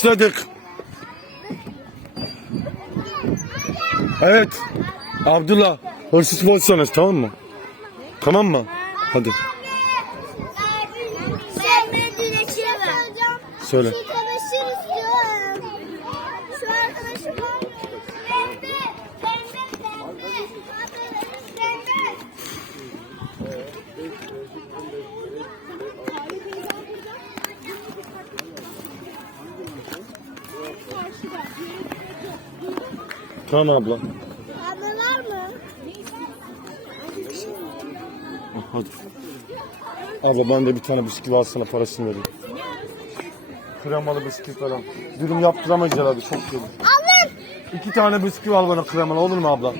Başladık. Evet. Abdullah. Hırsız pozisyonu tamam mı? Tamam mı? Hadi. Güneşemem. Söyle. Bir tanışır istiyorum. Şu arkadaşım var. Pembe, pembe, pembe. Pembe. Tamam abla. Ablalar mı? Hadi. Abla ben de bir tane bisküvi alsana parasını vereyim. Kremalı bisküvi falan. Dürüm yaptıramayız herhalde çok olur. Alın. İki tane bisküvi al bana kremalı olur mu abla?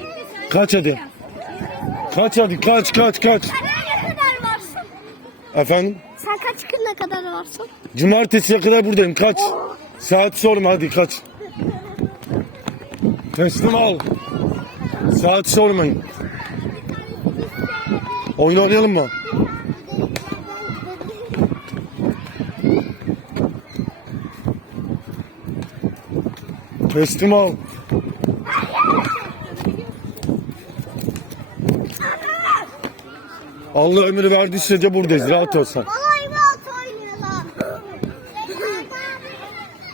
Kaç hadi. Kaç hadi kaç kaç kaç. Sen ne kadar varsın? Efendim? Sen kaç güne kadar varsın? Cumartesiye kadar buradayım kaç. Saat sorma hadi kaç. Teslim al. Saat sormayın. Oyun oynayalım mı? Teslim al. Allah ömür verdiği sürece buradayız. Rahat ol sen.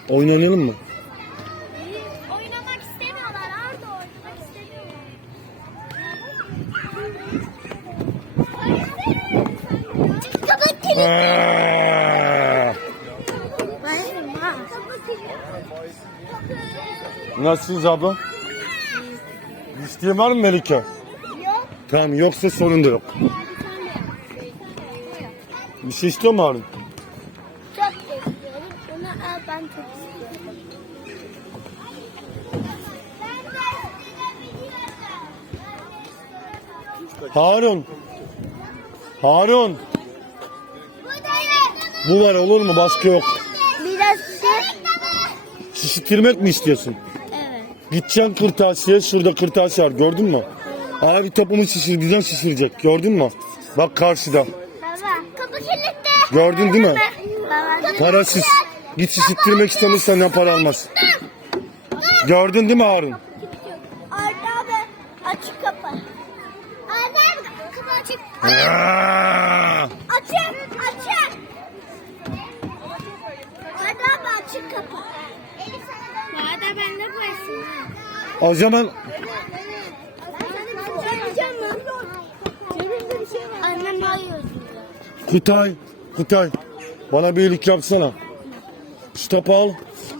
Oynayalım mı? Nasılsınız abla? İsteyen var mı Melike? Yok. Tamam yoksa sorun da yok. Bir şey istiyor mu Harun? Çok istiyorum. Bunu al ben çok istiyorum. Harun. Harun. Bu var olur mu? Başka yok. Biraz şey. Şişirtmek mi istiyorsun? Evet. Gideceksin kırtasiye. Şurada kırtasiye var. Gördün mü? Abi topumu şişir. Güzel şişirecek. Gördün mü? Bak karşıda. Baba. Kapı kilitli. Gördün değil mi? Baba. Parasız. Git şişirtmek istemiyorsan senden para almaz. Gördün değil mi Harun? Arda abi açık kapı. Arda abi kapı açık. Aa! Açık. Açık. Arda abi açık kapı. Arda ben de koysun. O zaman. Annem hayır. Kutay, Kutay bana bir iyilik yapsana. Şu topu al.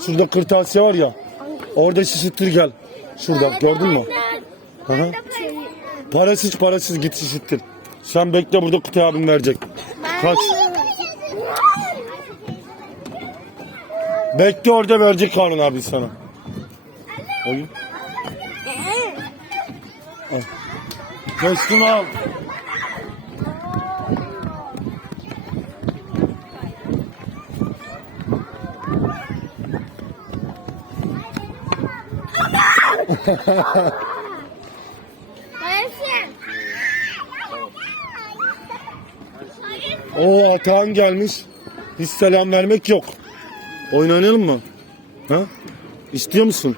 Şurada kırtasiye var ya. Orada şişittir gel. Şurada gördün mü? Hı hı. Parasız parasız git şişittir. Sen bekle burada Kutay abim verecek. Kaç. Bekle orada verecek Harun abi sana. Oyun. Al. Al. Oo Atahan gelmiş. Hiç selam vermek yok. Oyun oynayalım mı? Ha? İstiyor musun?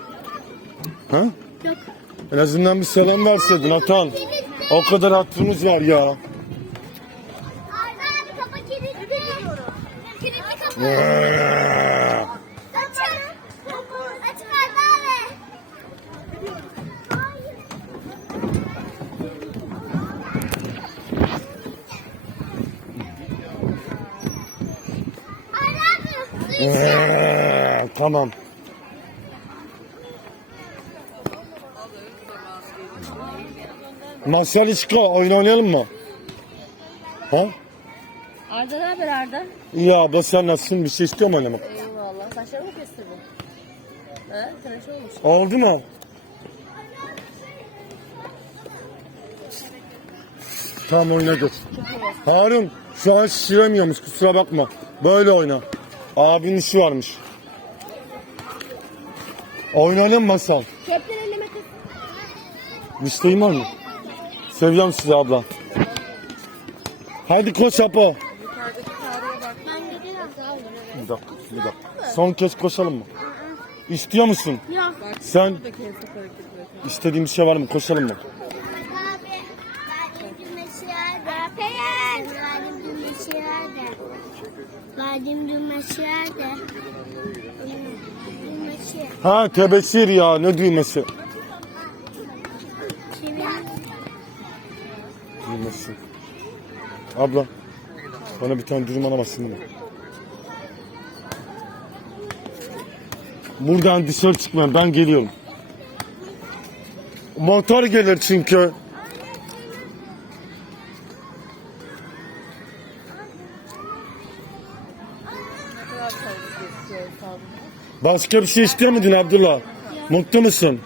Ha? Yok. En azından bir selam verseydin Atahan. O kadar hatırımız var ya. Arda abi kapı kilitli. Kilitli kapı. Aa! Açın. Açın Arda abi. Arda Tamam. Masal İşko oyun oynayalım mı? Ha? Arda ne haber Arda? İyi abla sen nasılsın? Bir şey istiyor mu oynamak? Eyvallah. Saçlarını mı kestirdin? He? Tıraş olmuş. Oldu mu? Tamam oyna geç. Harun şu an şişiremiyormuş kusura bakma. Böyle oyna. Abinin işi varmış. Oynayalım masal. Kepler eleme kız. Bir isteğin var mı? Seviyorum sizi abla. Hadi koş Apo. Yukarıdaki tarihe bak. Ben gidiyorum. Bir dakika, bir dakika. Son kez koşalım mı? İstiyor musun? Yok. Sen Buradaki hesap istediğin bir şey var mı? Koşalım mı? Abi? Peyaz. Verdiğim düğmesi nerede? Düğmesi. Ha tebeşir ya ne düğmesi? Düğmesi. Abla bana bir tane dürüm alamazsın mi? Buradan dışarı çıkmayın ben geliyorum. Motor gelir çünkü. Başka bir şey muydun Abdullah? Mutlu musun?